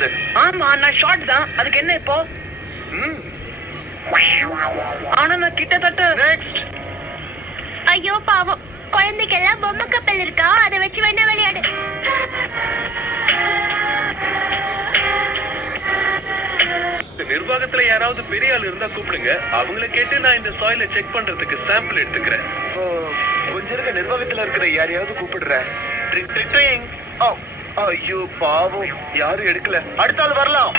அது. ஆமா, நான் ஷார்ட் தான். அதுக்கு என்ன இப்போ? ஆனா நான் கிட்டத்தட்ட. நெக்ஸ்ட். ஐயோ பாவம், குழந்தைக்கெல்லாம் பொம்மை கப்பல் இருக்கா, அதை வச்சு வேணா விளையாடு. நிர்வாகத்துல யாராவது பெரிய ஆள் இருந்தா கூப்பிடுங்க. அவங்கள கேட்டு நான் இந்த சாயில செக் பண்றதுக்கு சாம்பிள் எடுத்துக்கிறேன். கொஞ்சம் இருக்க, நிர்வாகத்துல இருக்கிற யாரையாவது கூப்பிடுறேன். Drink drink drink. ஐயோ பாவம், யாரும் எடுக்கல. அடுத்த ஆள் வரலாம்.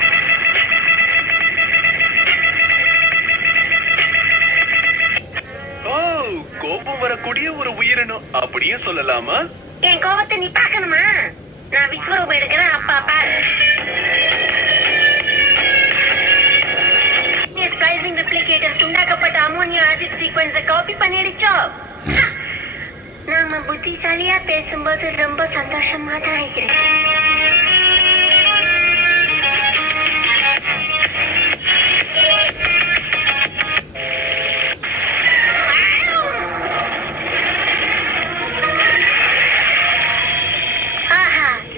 கோபம் வரக்கூடிய ஒரு உயிரினம் அப்படியே சொல்லலாமா? என் கோபத்தை நீ பார்க்கணுமா? நான் விஸ்வரூபம் எடுக்கிறேன். அப்பா பாரு. ஸ்பைசிங் ரெப்ளிகேட்டர் துண்டாக்கப்பட்ட அமோனியா ஆசிட் சீக்வென்ஸை காப்பி பண்ணிடுச்சோ. நாம புத்திசாலியா பேசும்போது ரொம்ப சந்தோஷமா தான் இருக்கிறேன்.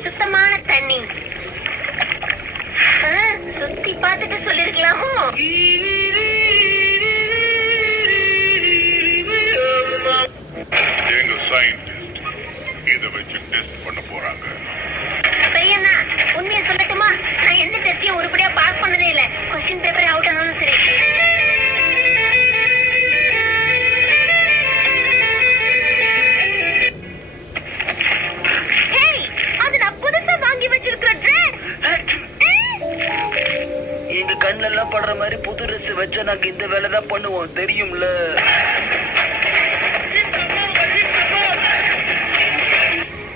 சுத்தமான தண்ணி. சுத்தி பார்த்துட்டு சொல்லிருக்கலாமோ? எங்க சயின்டிஸ்ட் இத வச்சு டெஸ்ட் பண்ண போறாங்க. பெரியண்ணா, உண்மையை சொல்லட்டுமா? நான் எந்த டெஸ்டையும் உருப்படியா பாஸ் பண்ணதே இல்ல. क्वेश्चन பேப்பர் அவுட் ஆனாலும் சரி. ஹேய், அது நான் புதுசா வாங்கி வச்சிருக்கிற Dress. எங்க கண்ணுல எல்லாம் படுற மாதிரி புது ட்ரெஸ் வச்சா நாங்க இந்த வேலை தான் பண்ணுவோம், தெரியும்ல?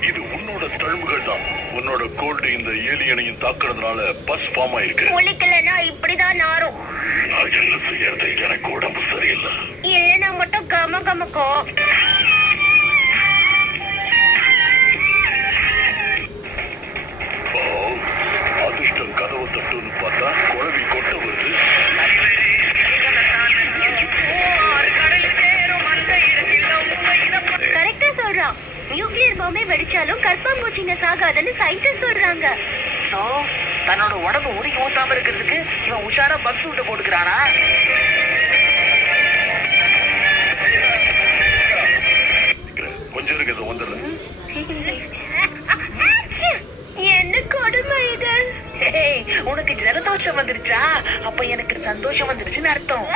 இது உன்னோட தழும்புகள் தான். உன்னோட கோல்டு இந்த ஏலியனையும் தாக்குறதுனால பஸ் ஃபார்ம் ஆயிருக்கு. முழிக்கலனா இப்படிதான் நாரும். நான் என்ன செய்யறது? எனக்கு உடம்பு சரியில்லை. இல்லைன்னா மட்டும் கமகமக்கோ. அதிர்ஷ்டம் கதவை தட்டுன்னு பார்த்தா குழவி கொட்ட வருது. கரெக்டா சொல்றான். நியூக்ளியர் பாம்பே வெடிச்சாலும் கர்ப்பாம்பூச்சிங்க சாகாதுன்னு சயின்டிஸ்ட் சொல்றாங்க. சோ தன்னோட உடம்பு உருகி ஊத்தாம இருக்கிறதுக்கு இவன் உஷாரா பக்ஸ் விட்டு போட்டுக்கிறானா? கொஞ்சம் இருக்கு, இதை வந்துடுறேன். என்ன கொடுமை இது? உனக்கு ஜலதோஷம் வந்துருச்சா? அப்ப எனக்கு சந்தோஷம் வந்துருச்சுன்னு அர்த்தம்.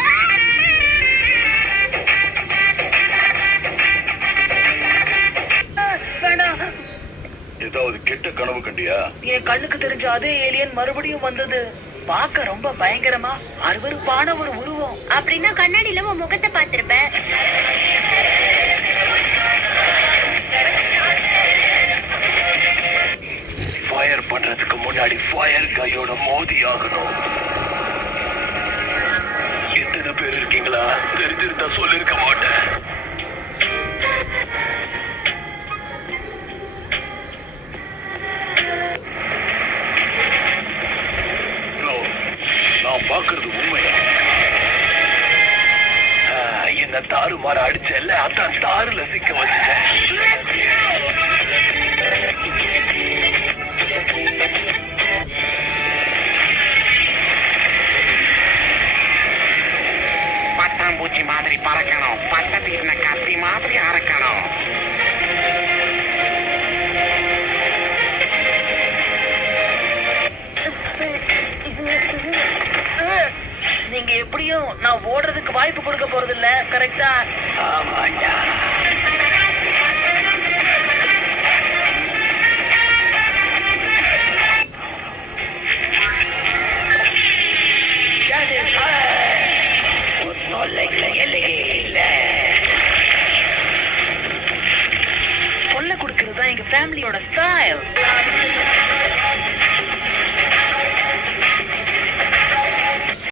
ஏதாவது கெட்ட கனவு கண்டியா? என் கண்ணுக்கு தெரிஞ்ச அதே ஏலியன் மறுபடியும் வந்தது. பார்க்க ரொம்ப பயங்கரமா அருவருப்பான ஒரு உருவம். அப்படின்னா கண்ணாடியில உன் முகத்தை பார்த்திருப்ப. ஃபயர் பண்றதுக்கு முன்னாடி ஃபயர் கையோட மோதி ஆகணும். எத்தனை பேர் இருக்கீங்களா? தெரிஞ்சிருந்தா சொல்லிருக்க மாட்டேன். நான் பாக்குறது உண்மையா? என்ன தாறுமாற அடிச்சல்ல, அதான் தாருல சிக்க வச்சுட்டேன். பட்டாம்பூச்சி மாதிரி பறக்கணும், பட்ட தீர்ன கத்தி மாதிரி அறக்கணும். நீங்க எப்படியும் நான் ஓடுறதுக்கு வாய்ப்பு கொடுக்க போறது இல்ல, கரெக்டா? ஆமாண்டா. கொல்ல கொடுக்கறது தான் எங்க ஃபேமிலியோட ஸ்டைல்.